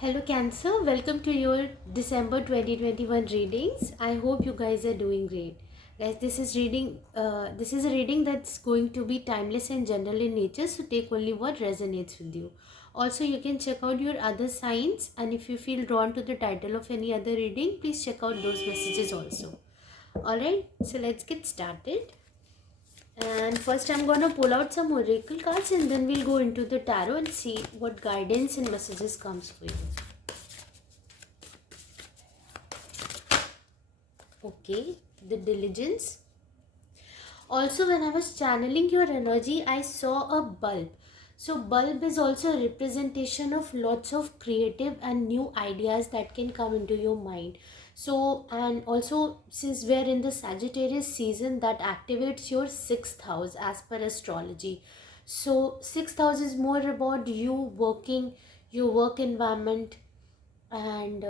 Hello Cancer, welcome to your December 2021 readings. I hope you guys are doing great. Guys, this is a reading that's going to be timeless and general in nature, so take only what resonates with you. Also, you can check out your other signs, and if you feel drawn to the title of any other reading, please check out those messages also. Alright, so let's get started. And first I'm gonna pull out some oracle cards and then we'll go into the tarot and see what guidance and messages comes for you. Okay, the diligence. Also, when I was channeling your energy, I saw a bulb. So bulb is also a representation of lots of creative and new ideas that can come into your mind. So, and also since we're in the Sagittarius season, that activates your sixth house as per astrology. So sixth house is more about you working, your work environment, and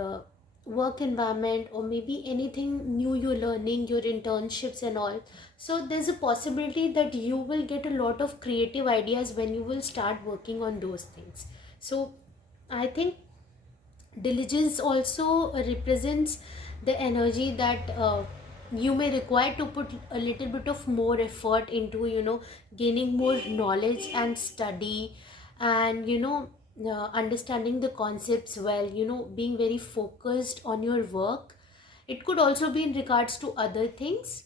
work environment, or maybe anything new you're learning, your internships and all. So there's a possibility that you will get a lot of creative ideas when you will start working on those things. So I think diligence also represents the energy that you may require to put a little bit of more effort into, gaining more knowledge and study, and understanding the concepts well, being very focused on your work. It could also be in regards to other things.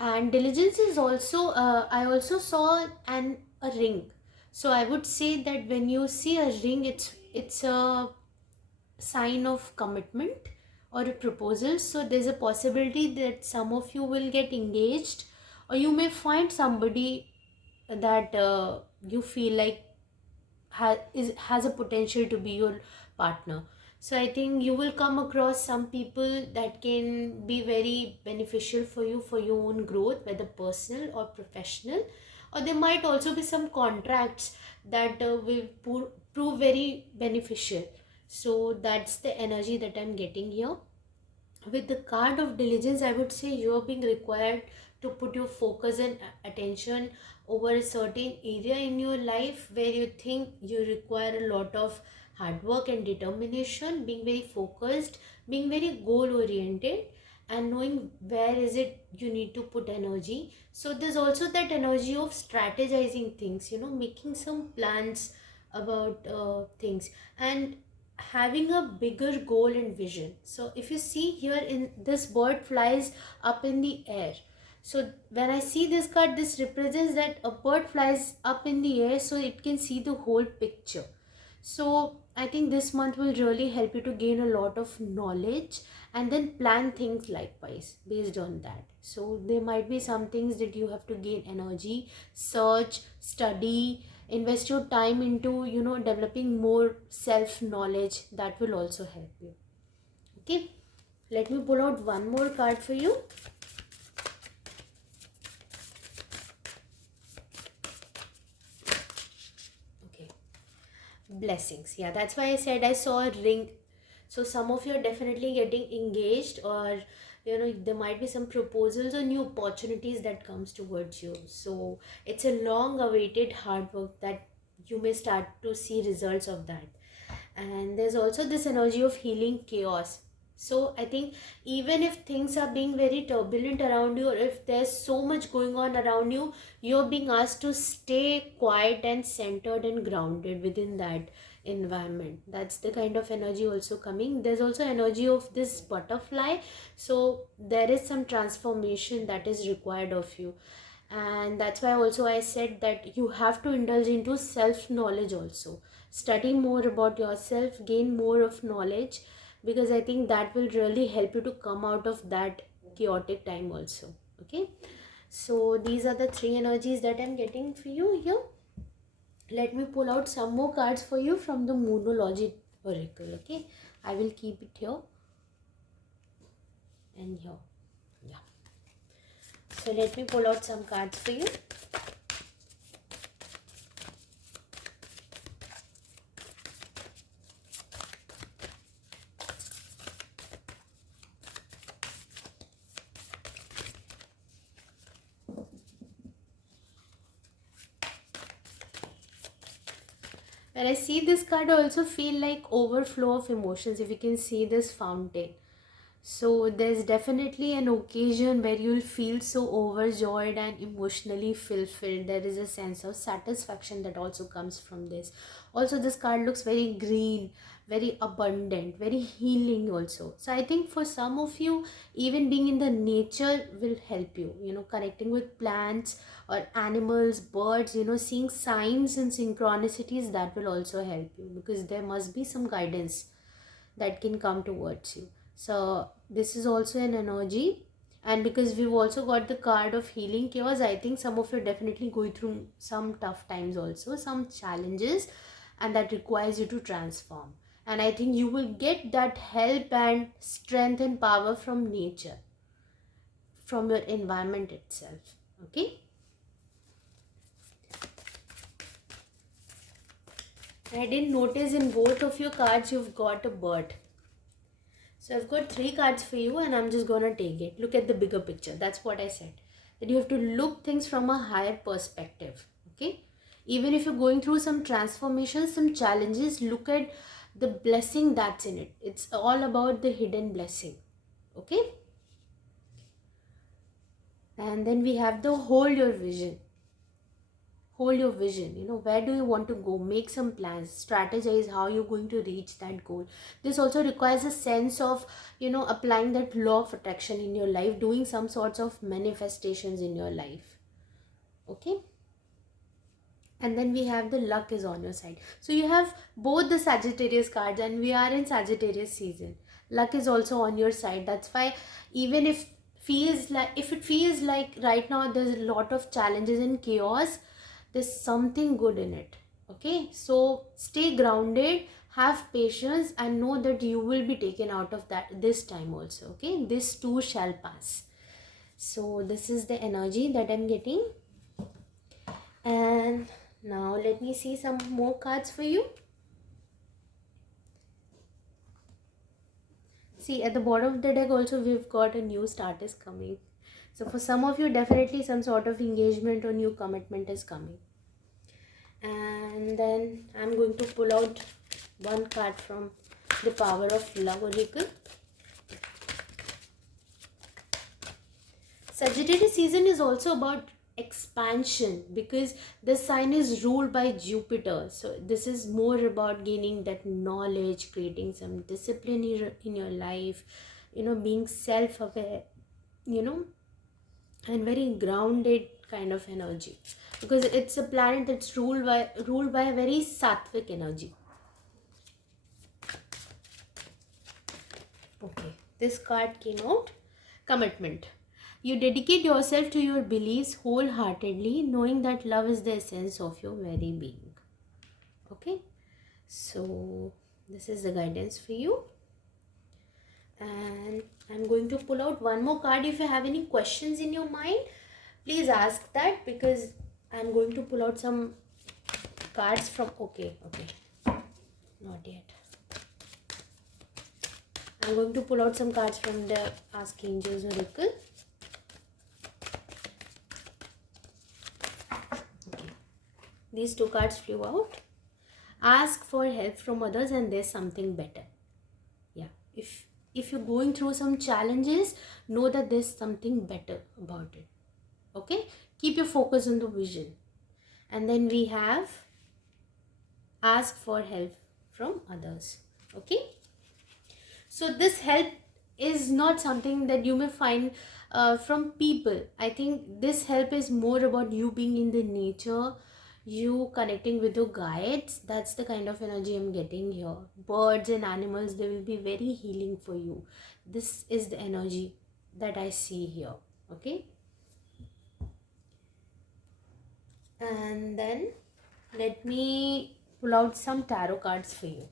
And diligence is also, I also saw an a ring. So I would say that when you see a ring, it's a sign of commitment or a proposal. So there's a possibility that some of you will get engaged, or you may find somebody that you feel like has a potential to be your partner. So I think you will come across some people that can be very beneficial for you, for your own growth, whether personal or professional. Or there might also be some contracts that will prove very beneficial. So that's the energy that I'm getting here. With the card of diligence, I would say you are being required to put your focus and attention over a certain area in your life where you think you require a lot of hard work and determination, being very focused, being very goal oriented, and knowing where is it you need to put energy. So there's also that energy of strategizing things, making some plans about things, and having a bigger goal and vision. So if you see here, in this bird flies up in the air. So when I see this card, this represents that a bird flies up in the air so it can see the whole picture. So I think this month will really help you to gain a lot of knowledge and then plan things likewise based on that. So there might be some things that you have to gain energy, search, study, invest your time into, developing more self knowledge. That will also help you. Okay, let me pull out one more card for you. Okay, blessings. Yeah, that's why I said I saw a ring. So some of you are definitely getting engaged, or there might be some proposals or new opportunities that comes towards you. So it's a long awaited hard work that you may start to see results of that. And there's also this energy of healing chaos. So I think even if things are being very turbulent around you, or if there's so much going on around you, you're being asked to stay quiet and centered and grounded within that environment. That's the kind of energy also coming. There's also energy of this butterfly. So there is some transformation that is required of you. And that's why also I said that you have to indulge into self knowledge also. Study more about yourself, gain more of knowledge, because I think that will really help you to come out of that chaotic time also. Okay, so these are the three energies that I'm getting for you here. Let me pull out some more cards for you from the Moonology Oracle. Okay, I will keep it here and here. Yeah, so let me pull out some cards for you. When I see this card, I also feel like overflow of emotions. If you can see this fountain, so there's definitely an occasion where you'll feel so overjoyed and emotionally fulfilled. There is a sense of satisfaction that also comes from this. Also, this card looks very green, very abundant, very healing also. So I think for some of you, even being in the nature will help you, connecting with plants or animals, birds, seeing signs and synchronicities, that will also help you, because there must be some guidance that can come towards you. So this is also an energy. And because we've also got the card of healing chaos, I think some of you are definitely going through some tough times, also some challenges, and that requires you to transform. And I think you will get that help and strength and power from nature, from your environment itself. Okay. I didn't notice in both of your cards you've got a bird. So I've got 3 cards for you and I'm just gonna take it. Look at the bigger picture. That's what I said. That you have to look things from a higher perspective. Okay? Even if you're going through some transformations, some challenges, look at the blessing that's in it. It's all about the hidden blessing. Okay? And then we have the hold your vision. Hold your vision. Where do you want to go? Make some plans, strategize how you're going to reach that goal. This also requires a sense of applying that law of attraction in your life, doing some sorts of manifestations in your life. Okay. And then we have the luck is on your side. So you have both the Sagittarius cards, and we are in Sagittarius season. Luck is also on your side. That's why, even if it feels like right now there's a lot of challenges and chaos, there's something good in it. Okay, so stay grounded, have patience, and know that you will be taken out of that this time also. Okay, this too shall pass. So this is the energy that I'm getting. And now let me see some more cards for you. See, at the bottom of the deck also we've got a new start is coming. So for some of you, definitely some sort of engagement or new commitment is coming. And then I'm going to pull out one card from the Power of Love Oracle. Sagittarius season is also about expansion, because the sign is ruled by Jupiter. So this is more about gaining that knowledge, creating some discipline in your life, being self-aware, and very grounded kind of energy, because it's a planet that's ruled by a very sattvic energy. Okay, this card came out, commitment. You dedicate yourself to your beliefs wholeheartedly, knowing that love is the essence of your very being. Okay, so this is the guidance for you. And I'm going to pull out one more card. If you have any questions in your mind, please ask that, because I'm going to pull out some cards from... Okay, not yet. I'm going to pull out some cards from the Ask Angels Oracle. Okay, these 2 cards flew out. Ask for help from others and there's something better. Yeah, if you're going through some challenges, know that there's something better about it. Okay, keep your focus on the vision. And then we have ask for help from others. Okay, so this help is not something that you may find from people. I think this help is more about you being in the nature, you connecting with your guides. That's the kind of energy I'm getting here. Birds and animals, they will be very healing for you. This is the energy that I see here. Okay, and then let me pull out some tarot cards for you.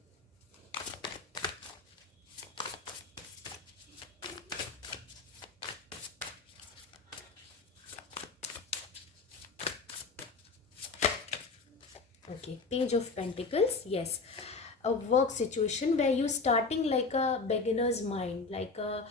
Okay, Page of Pentacles. Yes, a work situation where you're starting like a beginner's mind, like a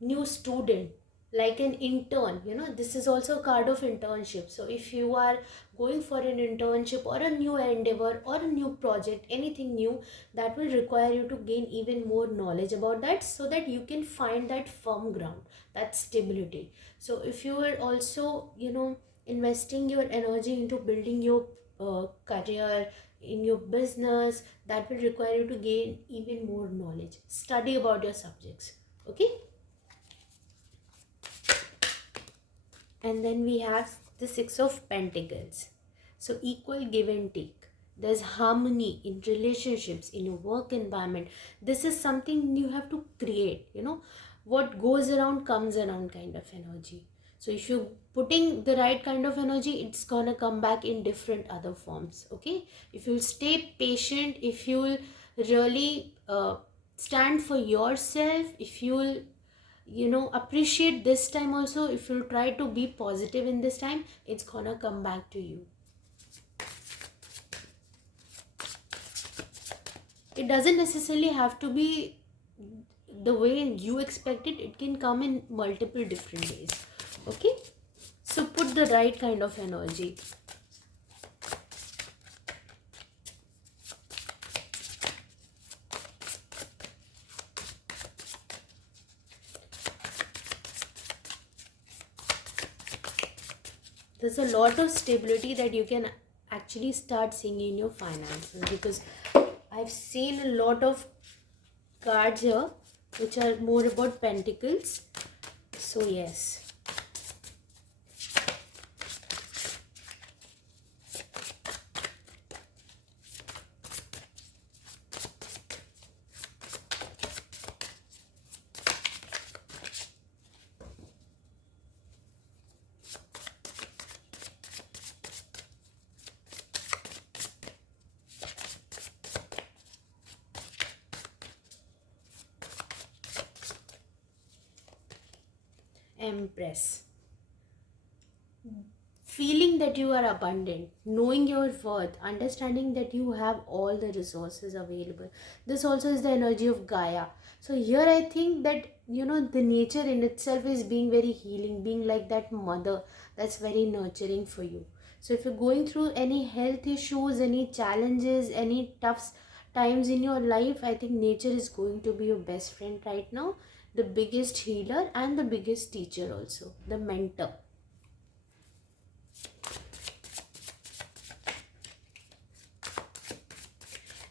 new student. like an intern. This is also a card of internship. So if you are going for an internship or a new endeavor or a new project, anything new, that will require you to gain even more knowledge about that, so that you can find that firm ground, that stability. So if you are also investing your energy into building your career in your business, that will require you to gain even more knowledge, study about your subjects. Okay. And then we have the Six of Pentacles. So equal give and take. There's harmony in relationships, in your work environment. This is something you have to create. What goes around comes around kind of energy. So if you're putting the right kind of energy, it's gonna come back in different other forms. Okay. If you'll stay patient, if you'll really stand for yourself, if you'll appreciate this time also, if you try to be positive in this time, it's gonna come back to you. It doesn't necessarily have to be the way you expect it. It can come in multiple different ways. Okay, so put the right kind of energy. There's a lot of stability that you can actually start seeing in your finances, because I've seen a lot of cards here which are more about pentacles. So yes, Empress. Feeling that you are abundant, knowing your worth, understanding that you have all the resources available. This also is the energy of Gaia. So here I think that the nature in itself is being very healing, being like that mother that's very nurturing for you. So if you're going through any health issues, any challenges, any tough times in your life, I think nature is going to be your best friend right now, the biggest healer and the biggest teacher also, the mentor.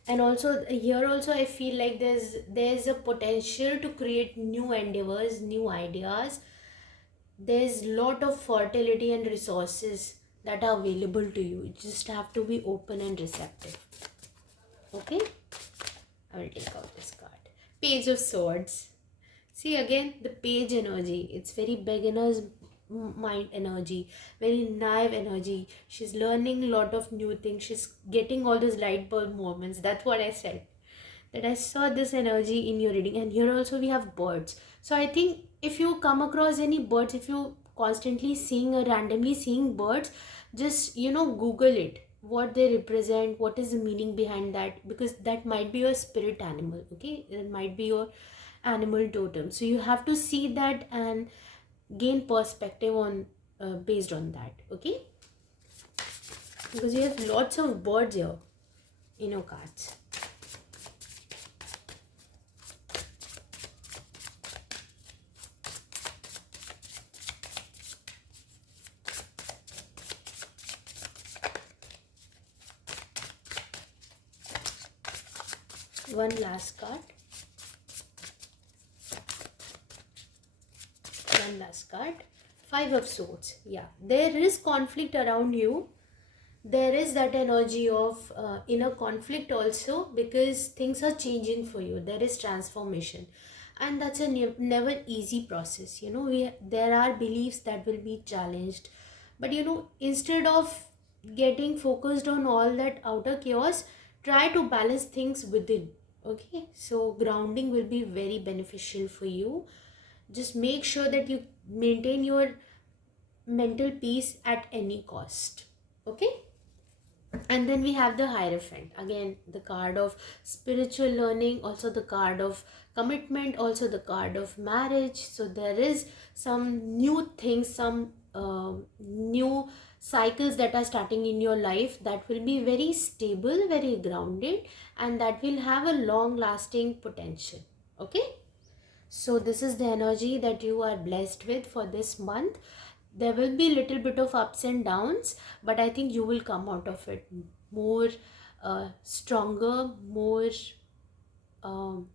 And also here also I feel like there's a potential to create new endeavors, new ideas. There's lot of fertility and resources that are available to you. You just have to be open and receptive. Okay, I will take out this card. Page of Swords. See again the page energy. It's very beginner's mind energy, very naive energy. She's learning a lot of new things. She's getting all those light bulb moments. That's what I said. That I saw this energy in your reading. And here also we have birds. So I think if you come across any birds, if you constantly seeing or randomly seeing birds, just Google it. What they represent, what is the meaning behind that, because that might be your spirit animal. Okay, it might be your animal totem. So you have to see that and gain perspective on based on that. Okay, because you have lots of birds here in your cards. One last card. One last card. Five of Swords. Yeah, there is conflict around you. There is that energy of inner conflict also, because things are changing for you. There is transformation, and that's a never easy process. There are beliefs that will be challenged, but instead of getting focused on all that outer chaos, try to balance things within. Okay, so grounding will be very beneficial for you. Just make sure that you maintain your mental peace at any cost. Okay, And then we have the Hierophant, again the card of spiritual learning, also the card of commitment, also the card of marriage. So there is some new things, some new cycles that are starting in your life that will be very stable, very grounded, and that will have a long lasting potential. Okay, so this is the energy that you are blessed with for this month. There will be little bit of ups and downs, but I think you will come out of it more stronger, more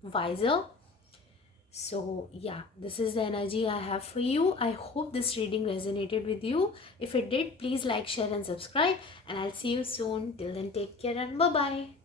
wiser. So yeah, this is the energy I have for you. I hope this reading resonated with you. If it did, please like, share and subscribe, and I'll see you soon. Till then, take care and bye bye.